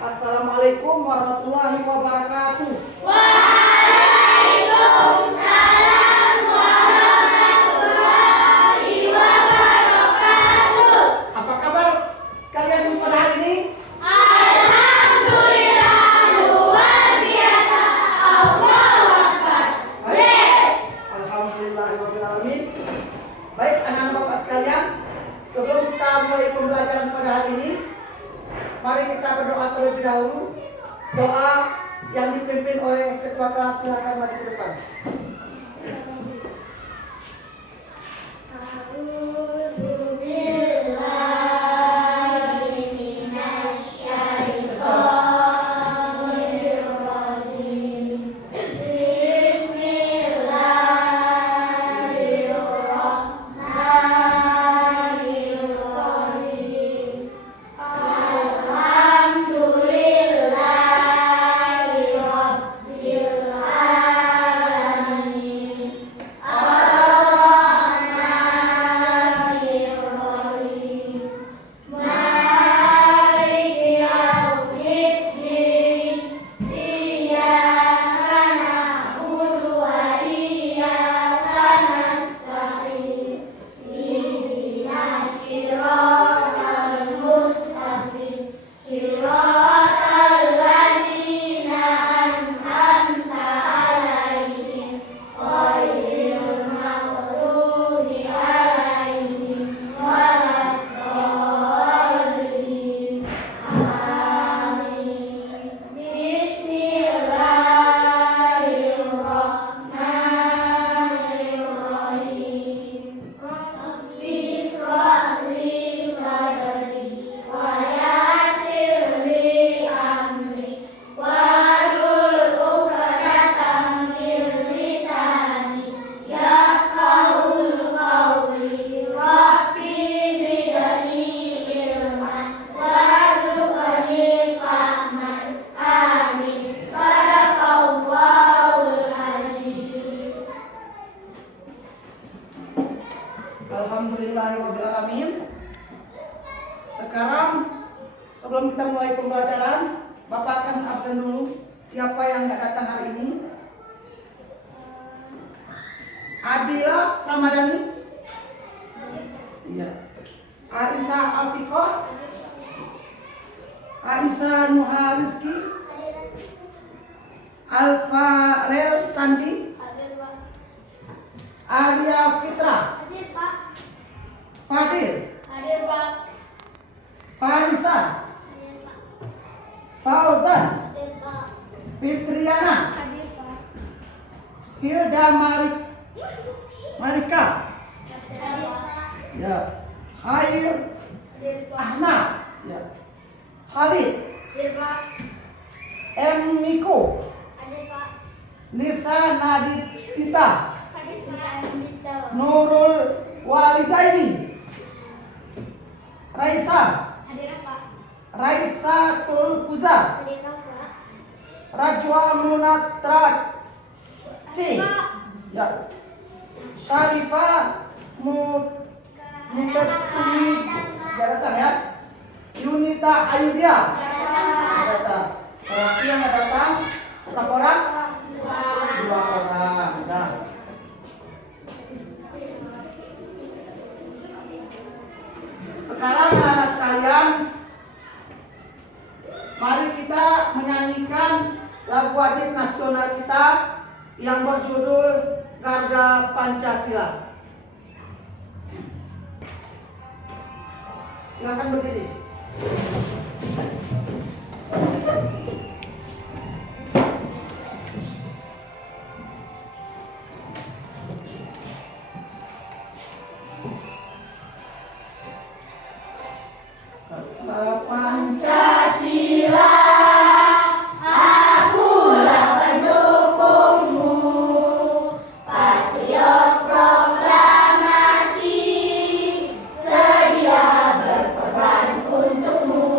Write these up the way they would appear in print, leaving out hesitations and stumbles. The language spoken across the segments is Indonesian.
Assalamualaikum warahmatullahi wabarakatuh. Waalaikumsalam warahmatullahi wabarakatuh. Apa kabar kalian pada hari ini? Alhamdulillah, luar biasa. Allahu Akbar. Yes. Alhamdulillahirrahmanirrahim. Baik anak-anak bapak sekalian, sebelum kita mulai pembelajaran pada hari ini, mari kita berdoa terlebih dahulu. Doa yang dipimpin oleh ketua kelas, silakan maju ke depan. Alhamdulillahirrahmanirrahim. Sekarang sebelum kita mulai pembelajaran, Bapak akan absen dulu. Siapa yang nggak datang hari ini? Adila Ramadhani. Iya. Aisyah Afiko. Aisyah Nuha Rizki. Alfa Rel Sandi. Arya Fitra. Fadil. Hadir, Pak. Farisa. Fauzan. Hadir, Pak. Fitriana. Hadir, Pak. Hilda Marika. Hadir, Pak. Ya. Khair Hadir, Pak. Ahmad. Ya. Khalid. Hadir, Pak. M Miko. Hadir, Pak. Nisa Naditita. Hadir, Pak. Nurul Walidaini. Raisa. Hadir, Pak. Raisa Tulpuza. Hadir, Pak. Rajwa Munatra C. Ya. Syarifah Mutatumi datang ya. Yunita Ayudia datang. Berarti yang nggak datang berapa orang? Dua orang. Sudah. Sekarang anak-anak sekalian, mari kita menyanyikan lagu wajib nasional kita yang berjudul Garda Pancasila. Silakan berdiri. Pancasila, akulah pendukungmu, patriot proklamasi, sedia berkorban untukmu.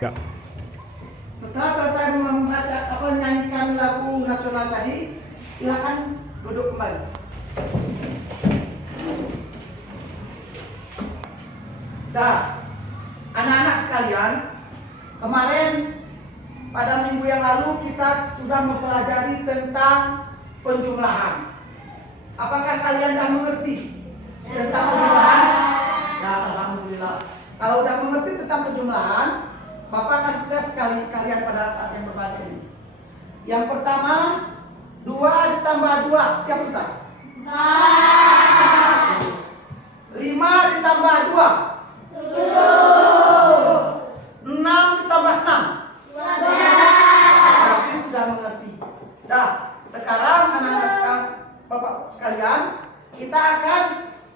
Ya. Setelah selesai membaca menyanyikan lagu nasional tadi, silakan duduk kembali. Dah, anak-anak sekalian, kemarin pada minggu yang lalu kita sudah mempelajari tentang penjumlahan. Apakah kalian dah mengerti tentang penjumlahan? Ya, alhamdulillah. Kalau sudah mengerti tentang penjumlahan, Bapak akan tes kalian pada saat yang berbeda ini. Yang pertama, 2 ditambah 2, siapa bisa? 5 ditambah 2, 6 ditambah 6. Berarti sudah mengerti. Dah, sekarang anak-anak Bapak sekalian, kita akan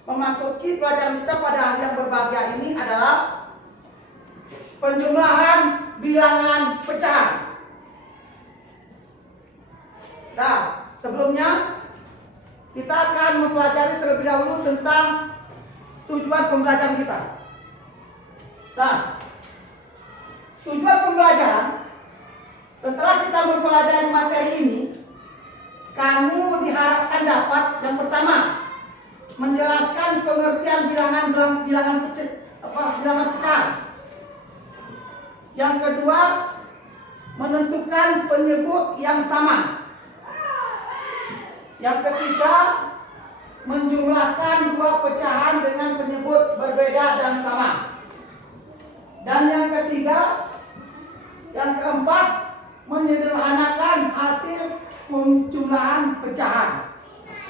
memasuki pelajaran kita pada hari yang berbahagia ini adalah penjumlahan bilangan pecahan. Nah, sebelumnya kita akan mempelajari terlebih dahulu tentang tujuan pembelajaran kita. Nah, tujuan pembelajaran setelah kita mempelajari materi ini, kamu diharapkan dapat yang pertama menjelaskan pengertian bilangan pecahan. Yang kedua, menentukan penyebut yang sama. Yang ketiga, menjumlahkan 2 pecahan dengan penyebut berbeda dan sama. Dan yang keempat, menyederhanakan hasil penjumlahan pecahan.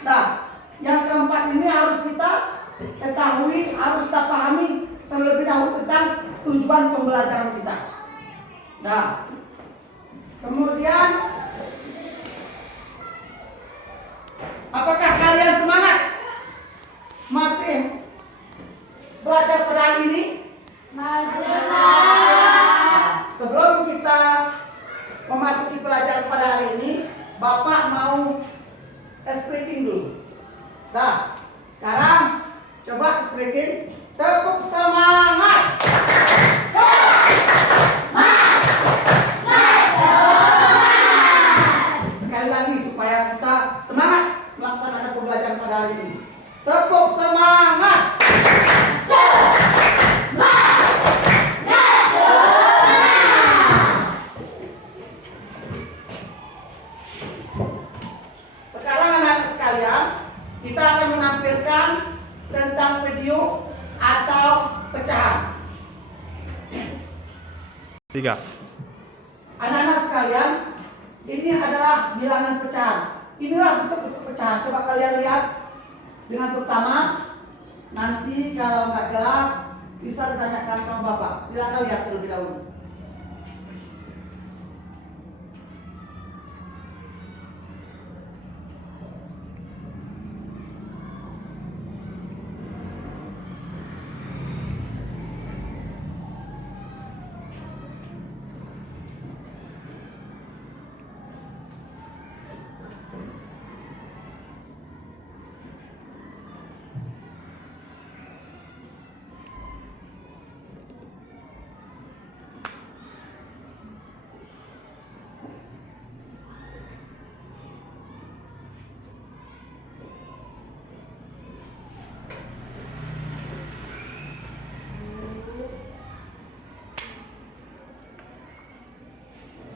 Nah, yang keempat ini harus kita ketahui, harus kita pahami terlebih dahulu tentang tujuan pembelajaran kita. Nah, kemudian apakah kalian semangat masih belajar pada hari ini? Sebelum kita memasuki pelajaran pada hari ini, Bapak mau explaining dulu. Nah, sekarang coba explaining. Tepuk semangat. Sekali lagi supaya kita semangat melaksanakan pembelajaran pada hari ini. Tepuk semangat. Sekarang anak-anak sekalian, kita akan menampilkan tentang video atau pecahan. 3. Anak-anak sekalian, ini adalah bilangan pecahan. Inilah bentuk-bentuk pecahan. Coba kalian lihat dengan seksama. Nanti kalau nggak jelas bisa ditanyakan sama Bapak. Silakan lihat terlebih dahulu.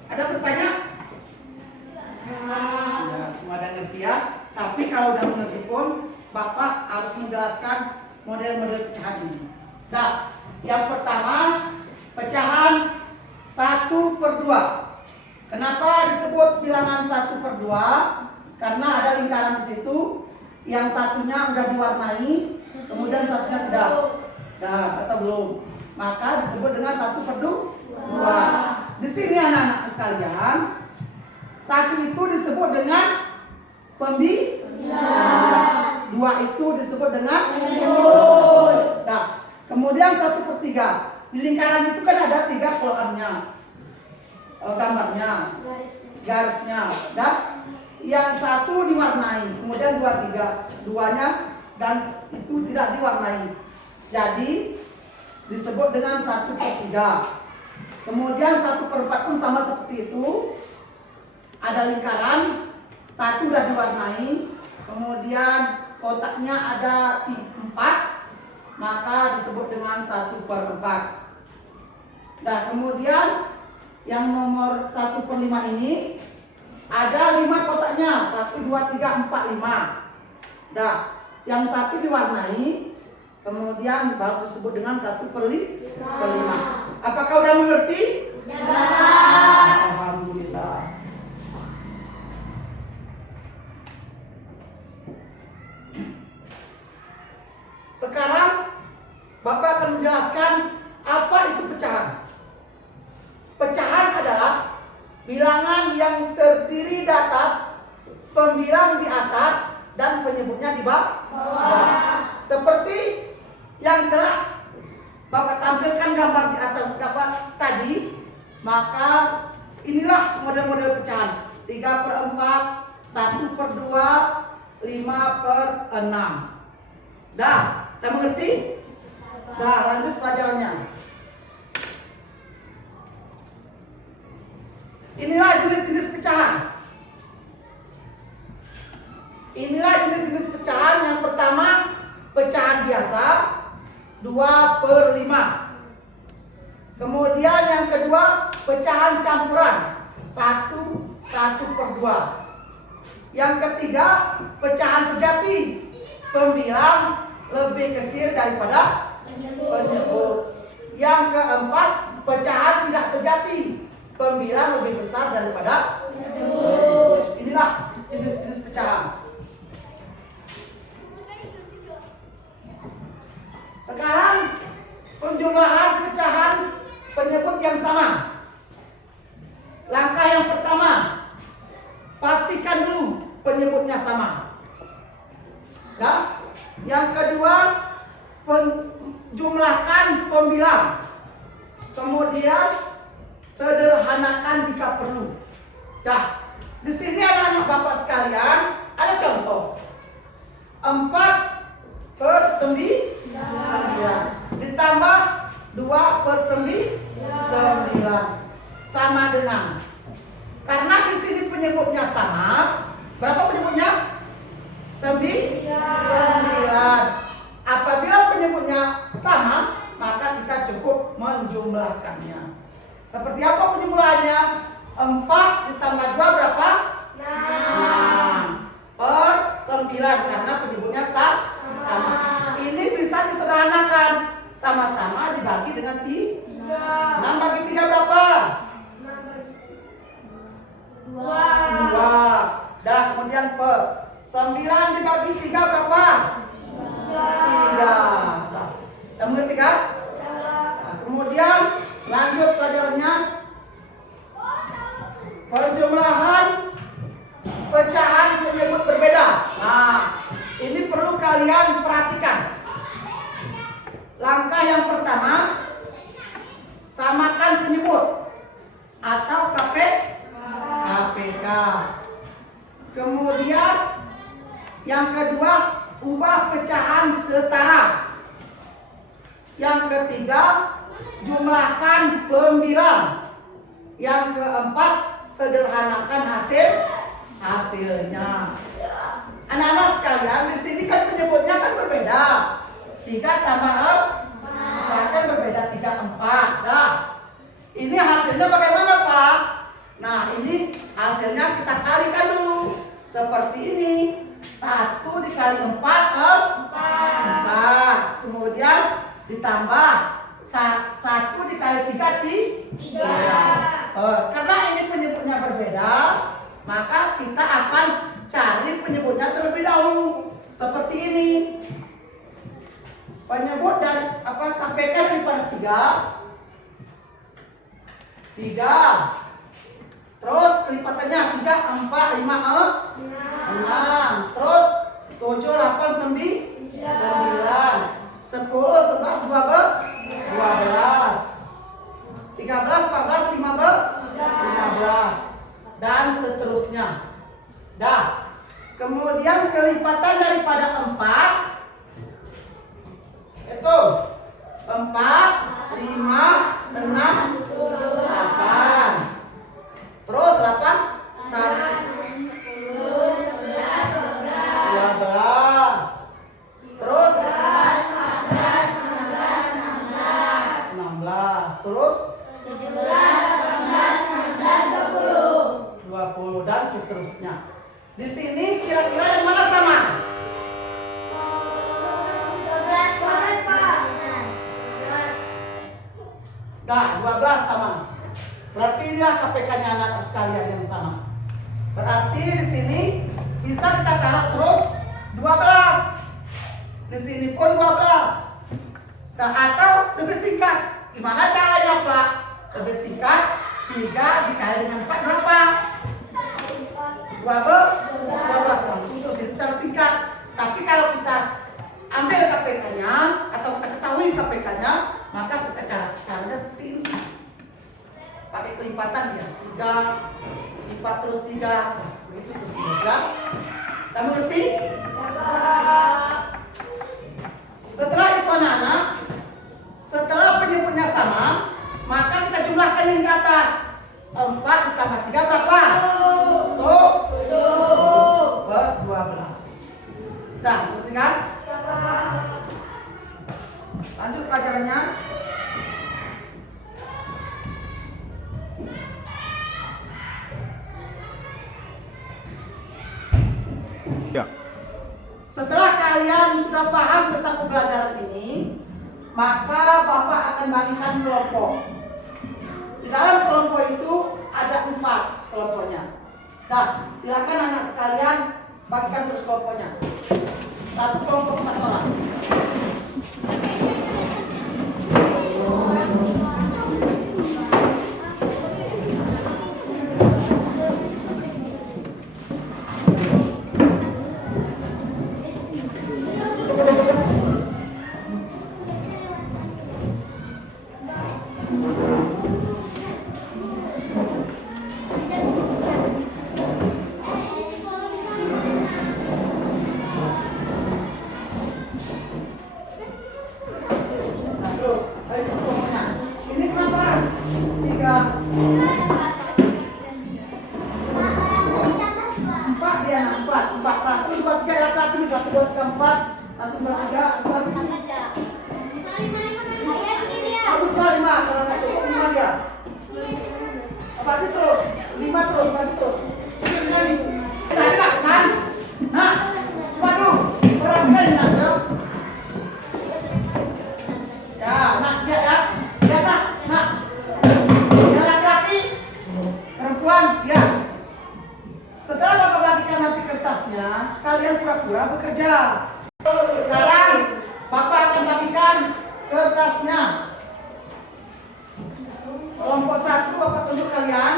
Ada pertanyaan? Ya, semua ada ngerti ya. Tapi kalau udah mengerti pun, Bapak harus menjelaskan model-model pecahan ini. Nah, yang pertama, pecahan 1/2. Kenapa disebut bilangan 1/2? Karena ada lingkaran di situ. Yang satunya udah diwarnai, kemudian satunya tidak. Nah, atau belum. Maka disebut dengan 1/2. Di sini anak-anak sekalian, 1 itu disebut dengan pembilang, 2 itu disebut dengan penyebut. Nah, kemudian 1/3. Di lingkaran itu kan ada 3 kolomnya, gambarnya, garisnya. Dan yang 1 diwarnai, kemudian 2, 3, 2-nya dan itu tidak diwarnai. Jadi disebut dengan 1/3. Kemudian 1/4 pun sama seperti itu. Ada lingkaran, 1 udah diwarnai. Kemudian kotaknya ada 4, maka disebut dengan 1/4. Nah, kemudian yang nomor 1/5 ini ada 5 kotaknya, 1, 2, 3, 4, 5. Nah, yang 1 diwarnai, kemudian baru disebut dengan 1/5. Apakah udah mengerti? Alhamdulillah. Sekarang Bapak akan menjelaskan apa itu pecahan. Pecahan adalah bilangan yang terdiri di atas, pembilang di atas, dan penyebutnya di bawah. Seperti yang telah Bapak tampilkan gambar di atas Bapak tadi, maka inilah model-model pecahan. 3/4, 1/2, 5/6. Dah mengerti? Dah, lanjut pelajarannya. Inilah jenis-jenis pecahan. Inilah jenis-jenis pecahan. Yang pertama, pecahan biasa 2/5. Kemudian yang kedua, pecahan campuran 1/2. Yang ketiga, pecahan sejati, pembilang lebih kecil daripada penyebut. Yang keempat, pecahan tidak sejati, pembilang lebih besar daripada penyebut. Inilah jenis-jenis pecahan. Sekarang penjumlahan pecahan penyebut yang sama. Langkah yang pertama, pastikan dulu penyebutnya sama. Nah, yang kedua, jumlahkan pembilang. Kemudian sederhanakan jika perlu. Dah, di sini anak-anak Bapak sekalian, ada contoh. 4/9 ditambah 2/9 sama dengan. Karena di sini penyebutnya sama, berapa penyebutnya? 9. Apabila penyebutnya sama, maka kita cukup menjumlahkannya. Seperti apa penjumlahannya? 4 ditambah 2 berapa? 6/9, karena penyebutnya sama. Ini bisa disederhanakan, sama-sama dibagi dengan 3. 6 bagi 3 berapa? 2. Dah, kemudian 9 dibagi 3 berapa? 3. Dah mengerti kan? Nah, kemudian lanjut pelajarannya. Penjumlahan pecahan penyebut berbeda. Nah, ini perlu kalian perhatikan. Langkah yang pertama, samakan penyebut atau KPK. Kemudian yang kedua, ubah pecahan setara. Yang ketiga, jumlahkan pembilang. Yang keempat, sederhanakan hasilnya. Anak-anak sekalian, di sini kan penyebutnya kan berbeda. 3 tambah 4 kan berbeda, 3, 4. Dah. Ini hasilnya bagaimana, Pak? Nah, ini hasilnya kita kalikan dulu. Seperti ini. 1 dikali 4, 4. Kemudian ditambah 1 dikali 3, 3. Karena ini penyebutnya berbeda, maka kita akan cari penyebutnya terlebih dahulu. Seperti ini. Penyebut dari KPK daripada 3. Terus kelipatannya 3, 4, 5, 6. Terus 7, 8, 9. 10, 11, 12. 13, 14, 15. Dan seterusnya. Dah. Kemudian kelipatan daripada 4 itu 4, 5, 6, seterusnya. Di sini kira-kira yang mana sama? 12 Pak. Nah, 12 sama. Berarti inilah KPK-nya anak sekalian yang sama. Berarti di sini bisa kita taruh terus 12. Di sini pun 12. Nah, atau lebih singkat. Gimana caranya, Pak? Lebih singkat, 3 dikali dengan 4 berapa? 12 langsung terus itu cara singkat. Tapi kalau kita ambil KPK-nya atau kita ketahui KPK-nya, maka kita caranya seperti ini. Pakai kelipatan ya. 3 lipat terus 3. Begitu terus ya. Kamu ngerti? Setelah itu anak-anak, setelah penyebutnya sama, maka kita jumlahkan yang di atas. 4 ditambah 3 berapa? 12. Dah, ngerti kan? Lanjut pelajarannya. Ya. Setelah kalian sudah paham tentang pembelajaran ini, maka Bapak akan bagikan kelompok. Di dalam kelompok itu ada 4 kelompoknya. Dah, silakan anak sekalian bagikan terus kelompoknya. Satu kelompok 4 orang. Nah, terus, ayo kelompoknya. Ini kenapa? 3, 4 dia anak 4, 1, 2, 3 laki-laki, 1, 2, 3, 4, 1, 2, 3, laki-laki sini. Kamu bisa 5, kalau nggak cukup 5 dia. Bagi terus, 5 terus, bagi terus. Tadi kan? Nah, waduh, orang kali nak ya. Ya, nak dia ya, dia nak. Yang laki-laki, perempuan, ya. Setelah Bapak bagikan nanti kertasnya, kalian pura-pura bekerja. Sekarang Bapak akan bagikan kertasnya. Kelompok 1 Bapak tunjuk kalian.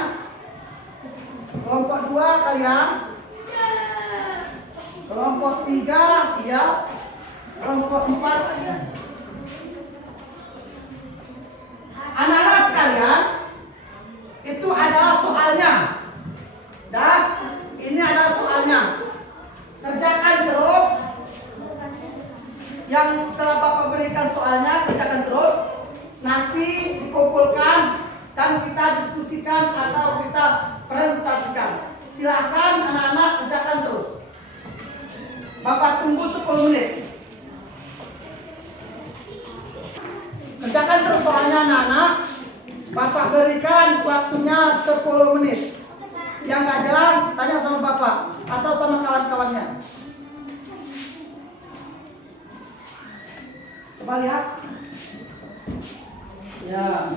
Kelompok 2 kalian. Kelompok 3 ya. Kelompok 4. Anak-anak sekalian, itu adalah soalnya. Dah, ini adalah soalnya. Kerjakan terus. Yang telah Bapak berikan soalnya, kerjakan terus. Nanti dikumpulkan dan kita diskusikan atau kita presentasikan. Silakan anak-anak kerjakan terus. Bapak tunggu 10 menit. Kerjakan terus soalnya anak-anak. Bapak berikan waktunya 10 menit. Yang gak jelas tanya sama Bapak atau sama kawan-kawannya. Coba lihat. Ya,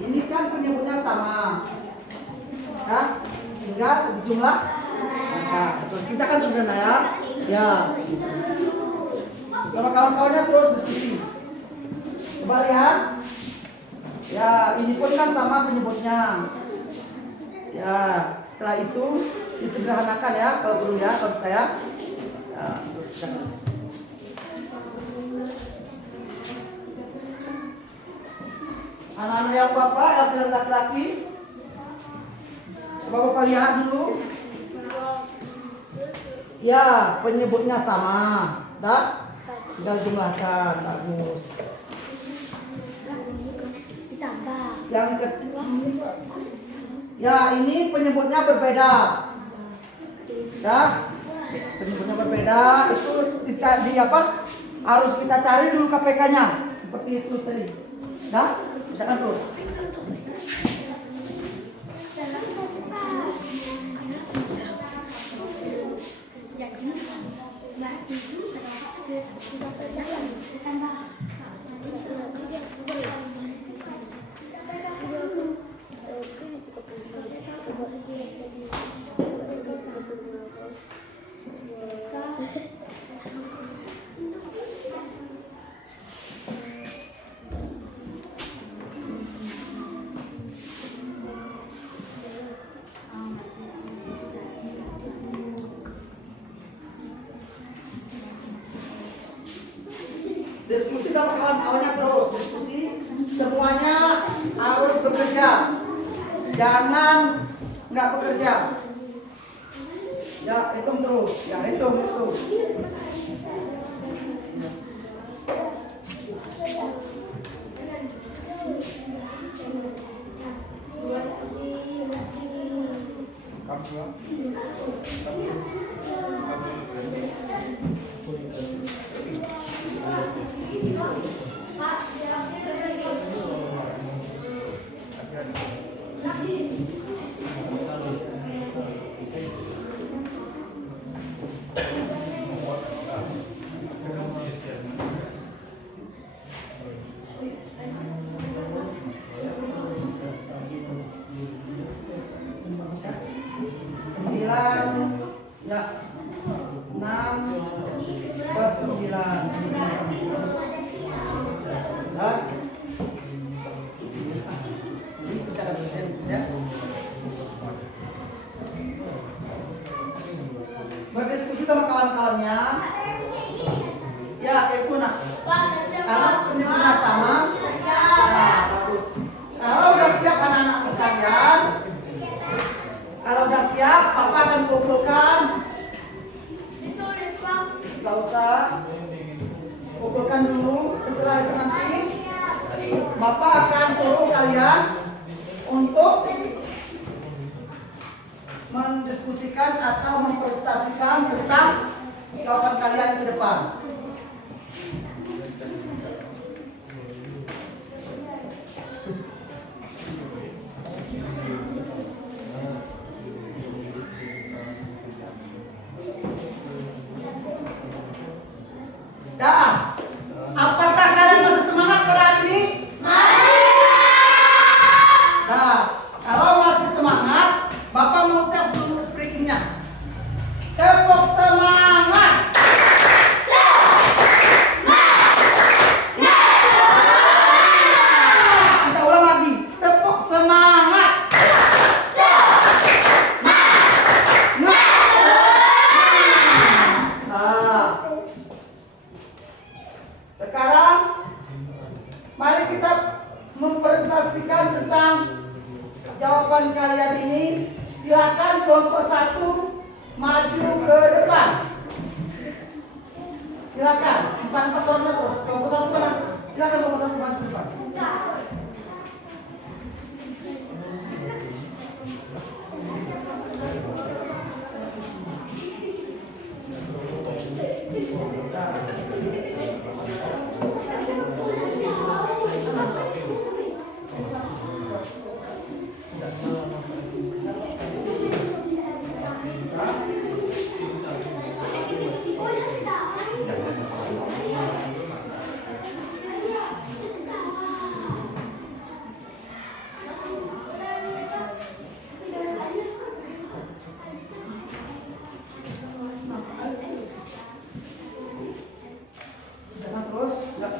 ini kan penyebutnya sama. Nah, tinggal dijumlah. Nah, kita kan terus ya. Ya. Sama kawan-kawannya terus diskusi. Coba lihat. Ya, ini pun kan sama penyebutnya. Ya, setelah itu disederhanakan ya kalau perlu ya, kalau saya. Ya, terus kita. Anak-anak yang Bapak, laki-laki. Coba Bapak lihat dulu. Ya, penyebutnya sama. Dah? Tinggal jumlahkan. Bagus. Yang kedua. Ya, ini penyebutnya berbeda. Dah? Penyebutnya berbeda. Itu di apa? Harus kita cari dulu KPK-nya. Seperti itu tadi. Dah? Jangan terus. diskusi sama kawan-kawannya terus, diskusi. Semuanya harus bekerja. Jangan nggak bekerja. Ya, hitung terus. Ya, hitung. Ya, 6/9. Berdiskusi sama kawan-kawannya. Ya, kayak punah. Kalau penimbunan sama, nah, bagus. Kalau udah siap anak-anak sekalian, kalau udah siap, Papa akan kumpulkan. Gak usah. Kumpulkan dulu. Setelah itu nanti, Bapak akan suruh kalian untuk mendiskusikan atau mempresentasikan tentang jawaban kalian ke depan. Dah, apakah kalian masih semangat pada hari ini? Dah, kalau masih semangat, Bapak mau tes dulu speakingnya. Tepuk semangat. Kita ulang lagi. Tepuk semangat. Sekarang mari kita mempresentasikan tentang jawaban kalian ini. Silakan kelompok 1 maju ke depan. Silakan 4 orang terus. Kelompok 1 mana? Silakan kelompok 1 maju ke depan. Jangan terus. Enggak.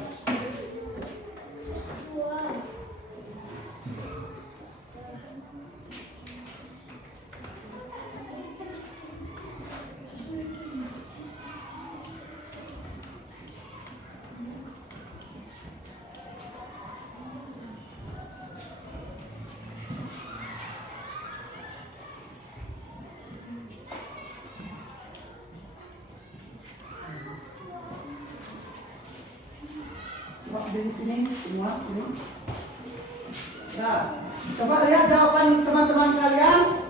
Di sini semua sini. Ya, coba lihat jawaban teman-teman kalian.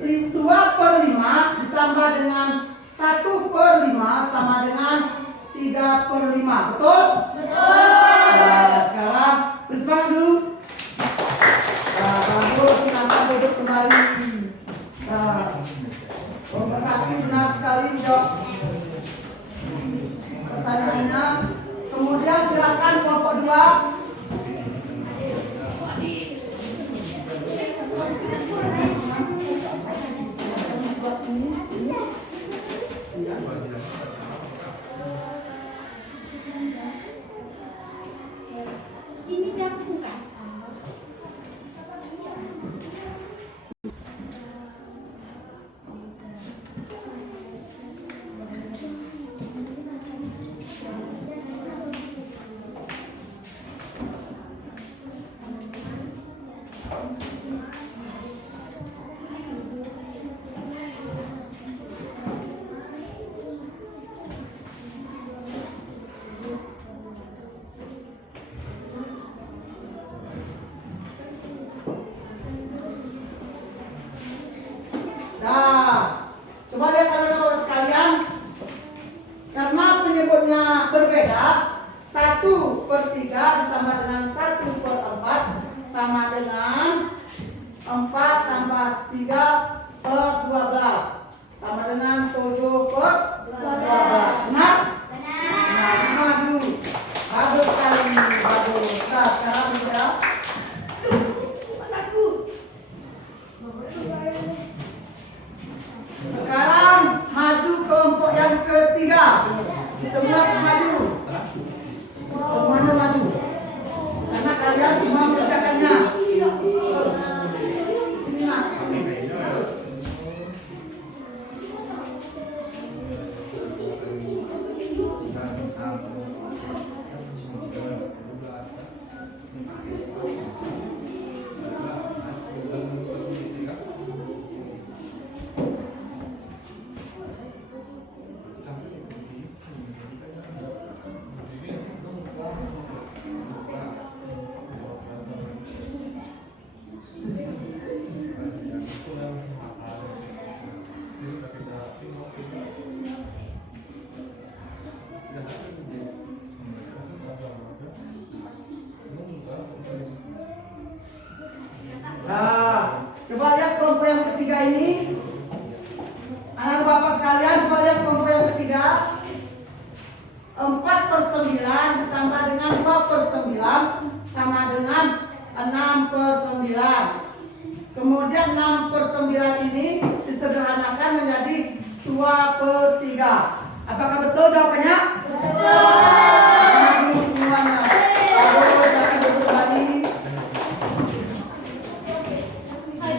2/5 ditambah dengan 1/5 sama dengan 3/5. Betul? Nah, sekarang bersemangat dulu. Nah, bagus, silakan duduk kembali. Nah, kelompok 1 benar sekali jawab pertanyaannya. Kemudian silakan kelompok 2. Nah, coba lihat anak-anak sekalian. Karena penyebutnya berbeda, 1/3 ditambah dengan 1/4 sama dengan 4 tambah 3/12 sama dengan 7/12. Benar? Nah, maju. Bagus sekali, bagus. Nah, sekarang bisa. Sekarang maju kelompok yang ketiga. Semua maju. Semuanya maju. Karena kalian semua mengerjakannya. Sini nak, sini. Nah, coba lihat kelompok yang ketiga ini. Anak bapak sekalian, coba lihat kelompok yang ketiga. 4/9 ditambah dengan 2/9 sama dengan 6/9. Kemudian 6/9 ini disederhanakan menjadi 2/3. Apakah betul jawabannya?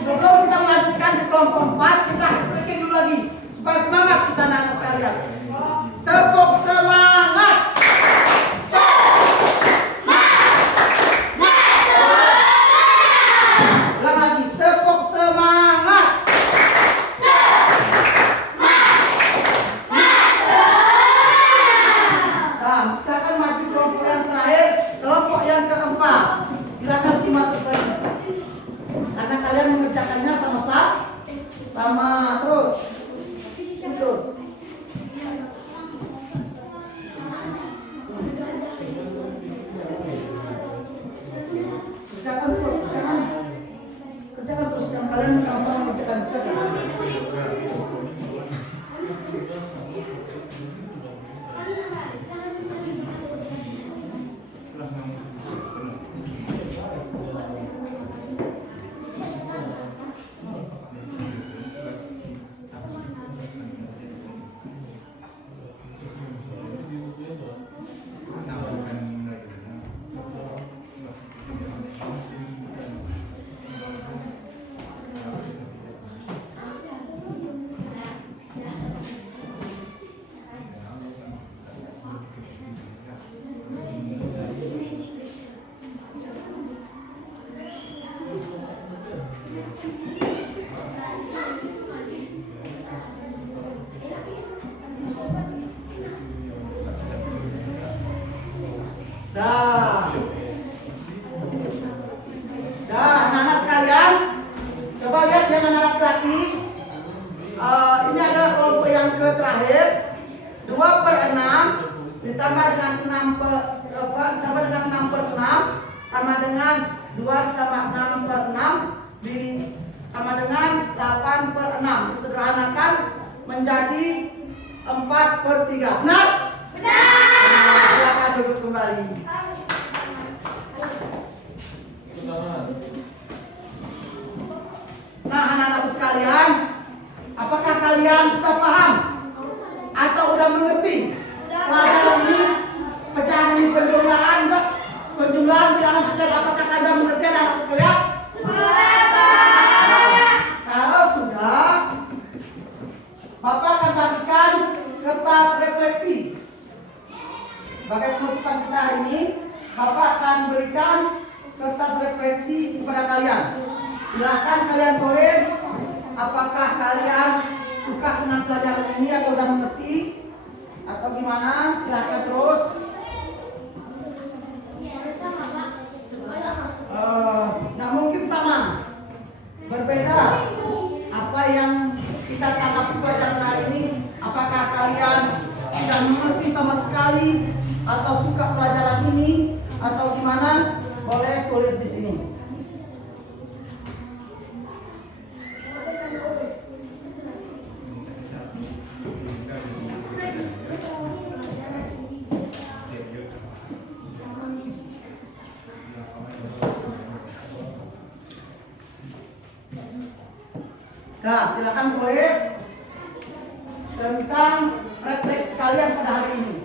Sebelum kita melanjutkan ke kelompok 4, kita explain dulu lagi supaya semangat kita anak-anak sekalian. Tepuk semangat. Ulang lagi, tepuk semangat. Nah, silakan maju kelompok yang terakhir, kelompok yang keempat. Silakan simak terus. Karena kalian mengerjakannya sama terus. Kerjakan terus, dan kalian sama-sama mengerjakan sekarang. Dah, anak-anak sekalian, coba lihat yang anak laki-laki. Ini adalah kelompok yang terakhir. 2/6 ditambah dengan 6/6 sama dengan 2 ditambah 6/6 sama dengan 8/6. Disederhanakan menjadi 4/3. Benar? Nah, silakan duduk kembali. Nah, anak-anakku sekalian, apakah kalian sudah paham atau udah mengerti pelajaran ini? Pecahan ini penjumlahan, bilangan pecahan. Apakah Anda mengerti anak-anak sekalian? Kalau sudah, Bapak akan bagikan kertas refleksi. Sebagai penutupan kita hari ini, Bapak akan berikan kertas refleksi kepada kalian. Silahkan kalian tulis apakah kalian suka dengan pelajaran ini atau udah mengerti atau gimana. Silahkan terus. Nggak mungkin sama, berbeda. Apa yang kita tangkap pelajaran hari ini, apakah kalian tidak mengerti sama sekali atau suka pelajaran ini atau gimana? Boleh tulis di sini. Nah, silakan tulis tentang refleks kalian pada hari ini.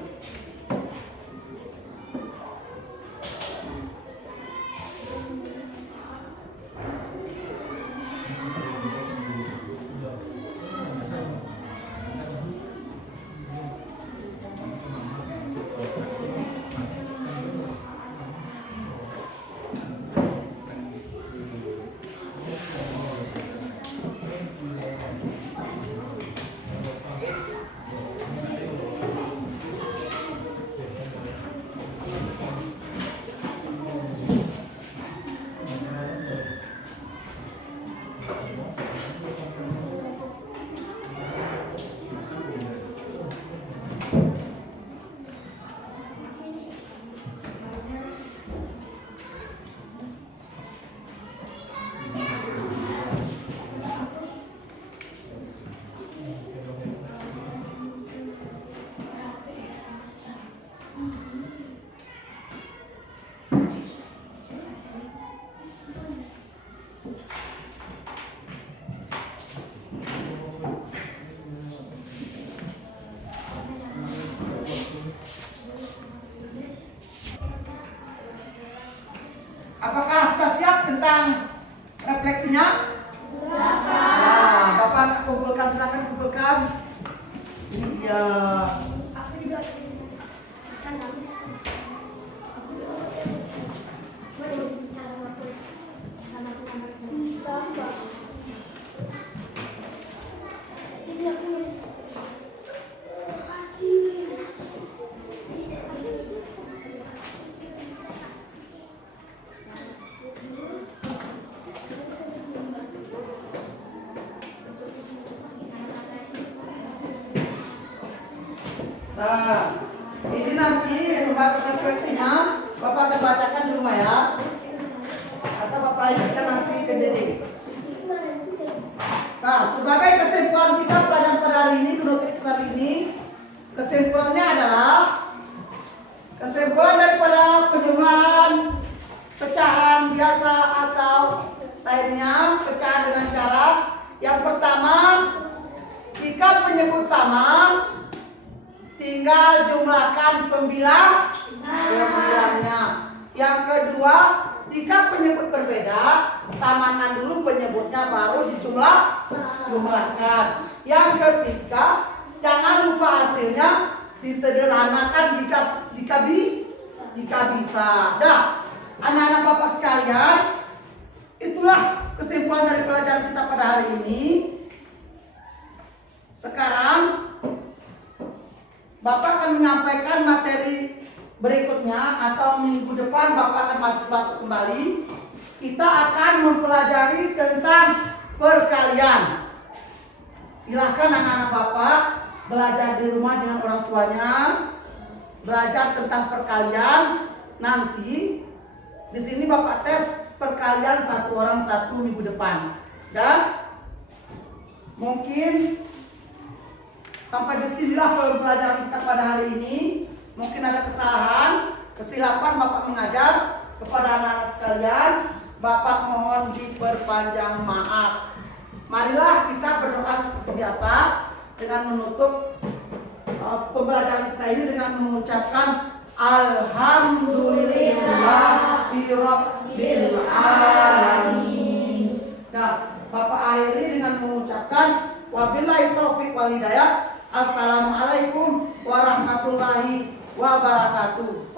Apakah sudah siap tentang refleksinya? Nah, Bapak kumpulkan, silakan kumpulkan. Sini ya. Nah, ini nanti membuat refleksinya Bapak akan bacakan di rumah ya, atau Bapak ingatkan nanti ke Dede. Nah, sebagai kesimpulan kita pelajaran pada hari ini, penutup hari ini, kesimpulannya adalah kesimpulan daripada penjumlahan pecahan biasa atau lainnya, pecahan dengan cara yang pertama, jika penyebut sama, tinggal jumlahkan pembilangnya. Yang kedua, jika penyebut berbeda, samakan dulu penyebutnya baru jumlahkan. Yang ketiga, jangan lupa hasilnya disederhanakan jika bisa. Dah, anak-anak Bapak sekalian, itulah kesimpulan dari pelajaran kita pada hari ini. Sekarang Bapak akan menyampaikan materi berikutnya atau minggu depan Bapak akan masuk kembali. Kita akan mempelajari tentang perkalian. Silahkan anak-anak Bapak belajar di rumah dengan orang tuanya, belajar tentang perkalian. Nanti di sini Bapak tes perkalian satu orang satu minggu depan. Dan mungkin sampai disinilah pelajaran kita pada hari ini. Mungkin ada kesalahan, kesilapan Bapak mengajar kepada anak-anak sekalian. Bapak mohon diperpanjang maaf. Marilah kita berdoa seperti biasa dengan menutup pembelajaran kita ini dengan mengucapkan Alhamdulillahirabbil alamin. Nah, Bapak akhiri dengan mengucapkan wabillahi taufiq wal hidayah. Assalamualaikum warahmatullahi wabarakatuh.